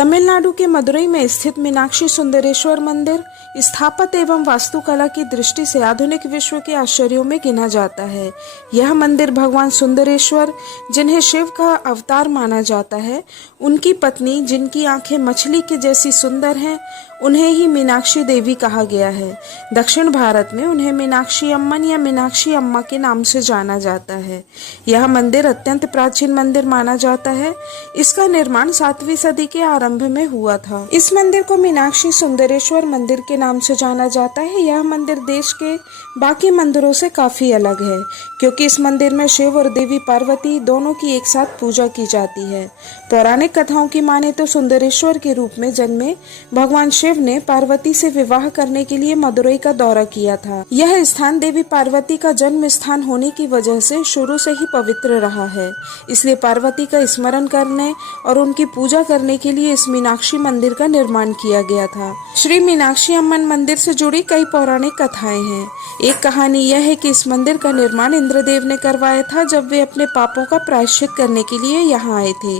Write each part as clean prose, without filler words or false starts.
तमिलनाडु के मदुरई में स्थित मीनाक्षी सुंदरेश्वर मंदिर स्थापत्य एवं वास्तुकला की दृष्टि से आधुनिक विश्व के आश्चर्यों में गिना जाता है। यह मंदिर भगवान सुंदरेश्वर, जिन्हें शिव का अवतार माना जाता है, उनकी पत्नी जिनकी आंखें मछली के जैसी सुंदर हैं, उन्हें ही मीनाक्षी देवी कहा गया है। दक्षिण भारत में उन्हें मीनाक्षी अम्मन या मीनाक्षी अम्मा के नाम से जाना जाता है। यह मंदिर अत्यंत प्राचीन मंदिर माना जाता है। इसका निर्माण 7वीं सदी के आरंभ में हुआ था। इस मंदिर को मीनाक्षी सुंदरेश्वर मंदिर के नाम से जाना जाता है। यह मंदिर देश के बाकी मंदिरों से काफी अलग है, क्योंकि इस मंदिर में शिव और देवी पार्वती दोनों की एक साथ पूजा की जाती है। पौराणिक कथाओं की माने तो सुंदरेश्वर के रूप में जन्मे भगवान शिव ने पार्वती से विवाह करने के लिए मदुरई का दौरा किया था। यह स्थान देवी पार्वती का जन्म स्थान होने की वजह से शुरू से ही पवित्र रहा है। इसलिए पार्वती का स्मरण करने और उनकी पूजा करने के लिए इस मीनाक्षी मंदिर का निर्माण किया गया था। श्री मीनाक्षी अम्मन मंदिर से जुड़ी कई पौराणिक कथाएं हैं। एक कहानी यह है कि इस मंदिर का निर्माण इंद्रदेव ने करवाया था जब वे अपने पापों का प्रायश्चित करने के लिए यहाँ आए थे।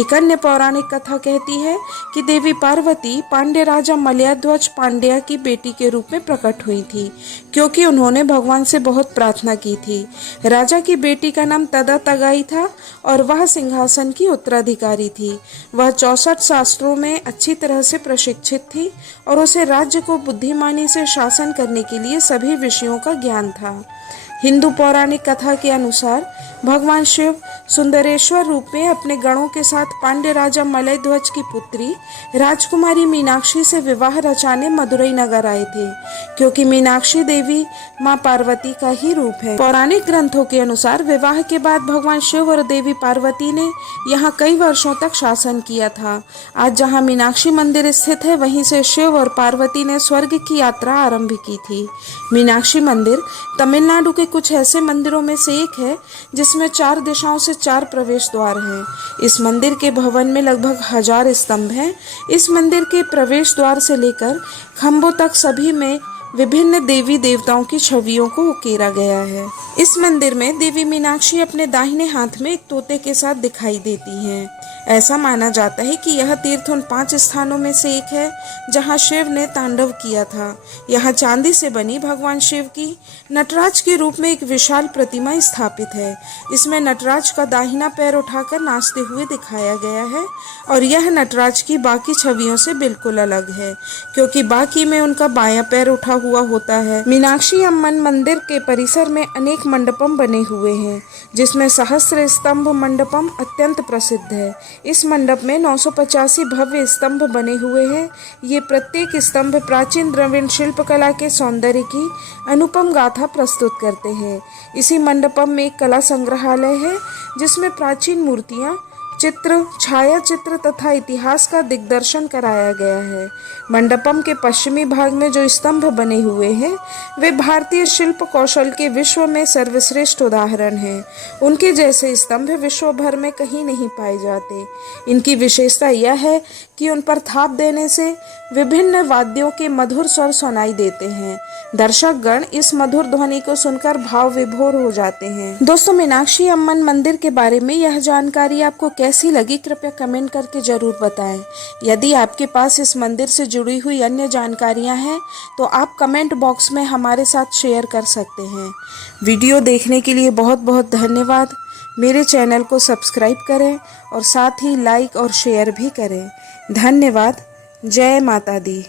एक अन्य पौराणिक कथा कहती है कि देवी पार्वती पांड्य राजा मलयाध्वज पांड्या की बेटी के रूप में प्रकट हुई थी, क्योंकि उन्होंने भगवान से बहुत प्रार्थना की थी। राजा की बेटी का नाम तदा तगाई था और वह सिंहासन की उत्तराधिकारी थी। वह 64 शास्त्रों में अच्छी तरह से प्रशिक्षित थी और उसे राज्य को बुद्धिमानी से शासन करने के लिए सभी विषयों का ज्ञान था। हिंदू पौराणिक कथा के अनुसार भगवान शिव सुंदरेश्वर रूप में अपने गणों के साथ पांड्य राजा मलयध्वज की पुत्री राजकुमारी मीनाक्षी से विवाह रचाने मदुरई नगर आए थे, क्योंकि मीनाक्षी देवी मां पार्वती का ही रूप है। पौराणिक ग्रंथों के अनुसार विवाह के बाद भगवान शिव और देवी पार्वती ने यहाँ कई वर्षों तक शासन किया था। आज जहाँ मीनाक्षी मंदिर स्थित है, वहीं से शिव और पार्वती ने स्वर्ग की यात्रा आरंभ की थी। मीनाक्षी मंदिर तमिलनाडु के कुछ ऐसे मंदिरों में से एक है जिसमें 4 दिशाओं से 4 प्रवेश द्वार हैं। इस मंदिर के भवन में लगभग 1000 स्तंभ हैं। इस मंदिर के प्रवेश द्वार से लेकर खंभों तक सभी में विभिन्न देवी देवताओं की छवियों को उकेरा गया है। इस मंदिर में देवी मीनाक्षी अपने दाहिने हाथ में एक तोते के साथ दिखाई देती हैं। ऐसा माना जाता है कि यह तीर्थ उन 5 स्थानों में से एक है जहां शिव ने तांडव किया था। यहाँ चांदी से बनी भगवान शिव की नटराज के रूप में एक विशाल प्रतिमा स्थापित है। इसमें नटराज का दाहिना पैर उठाकर नाचते हुए दिखाया गया है और यह नटराज की बाकी छवियों से बिल्कुल अलग है, क्योंकि बाकी में उनका बायां पैर उठा हुआ होता है। मीनाक्षी अम्मन मंदिर के परिसर में अनेक मंडपम बने हुए हैं, जिसमें सहस्त्र स्तंभ मंडपम अत्यंत प्रसिद्ध है। इस मंडप में 985 भव्य स्तंभ बने हुए हैं। ये प्रत्येक स्तंभ प्राचीन द्रविड़ शिल्पकला के सौंदर्य की अनुपम गाथा प्रस्तुत करते हैं। इसी मंडपम में एक कला संग्रहालय है, जिसमें प्राचीन मूर्तियां, चित्र, छाया चित्र तथा इतिहास का दिग्दर्शन कराया गया है। मंडपम के पश्चिमी भाग में जो स्तंभ बने हुए हैं, वे भारतीय शिल्प कौशल के विश्व में सर्वश्रेष्ठ उदाहरण हैं। उनके जैसे स्तंभ विश्व भर में कहीं नहीं पाए जाते। इनकी विशेषता यह है कि उन पर थाप देने से विभिन्न वाद्यों के मधुर स्वर सुनाई देते हैं। दर्शक गण इस मधुर ध्वनि को सुनकर भाव विभोर हो जाते हैं। दोस्तों, मीनाक्षी अम्मन मंदिर के बारे में यह जानकारी आपको कैसी लगी, कृपया कमेंट करके जरूर बताएं। यदि आपके पास इस मंदिर से जुड़ी हुई अन्य जानकारियां हैं तो आप कमेंट बॉक्स में हमारे साथ शेयर कर सकते हैं। वीडियो देखने के लिए बहुत बहुत धन्यवाद। मेरे चैनल को सब्सक्राइब करें और साथ ही लाइक और शेयर भी करें। धन्यवाद। जय माता दी।